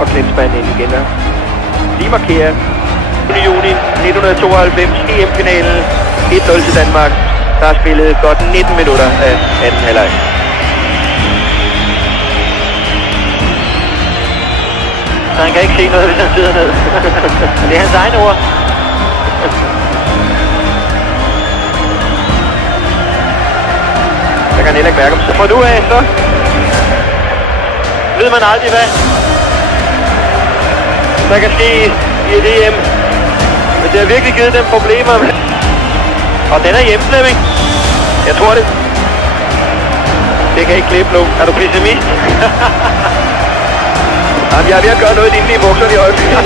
og Klinsmann ind igen. Lige markerer. Juni 1992, EM-finalen 1-0 til Danmark. Der er spillet godt 19 minutter af anden halvleg. Så han kan ikke se noget, hvis han sidder ned. Det er hans egne ord. Jeg kan heller ikke mærke om sig. Fra nu af, så ved man aldrig, hvad der kan ske i et EM. Men det har virkelig givet dem problemer. Og den er hjemme, Flemming. Jeg tror det. Det kan ikke klippe nu. Er du pessimist? Jamen, jeg er ved at gøre noget i dine bukserne i øjeblikket.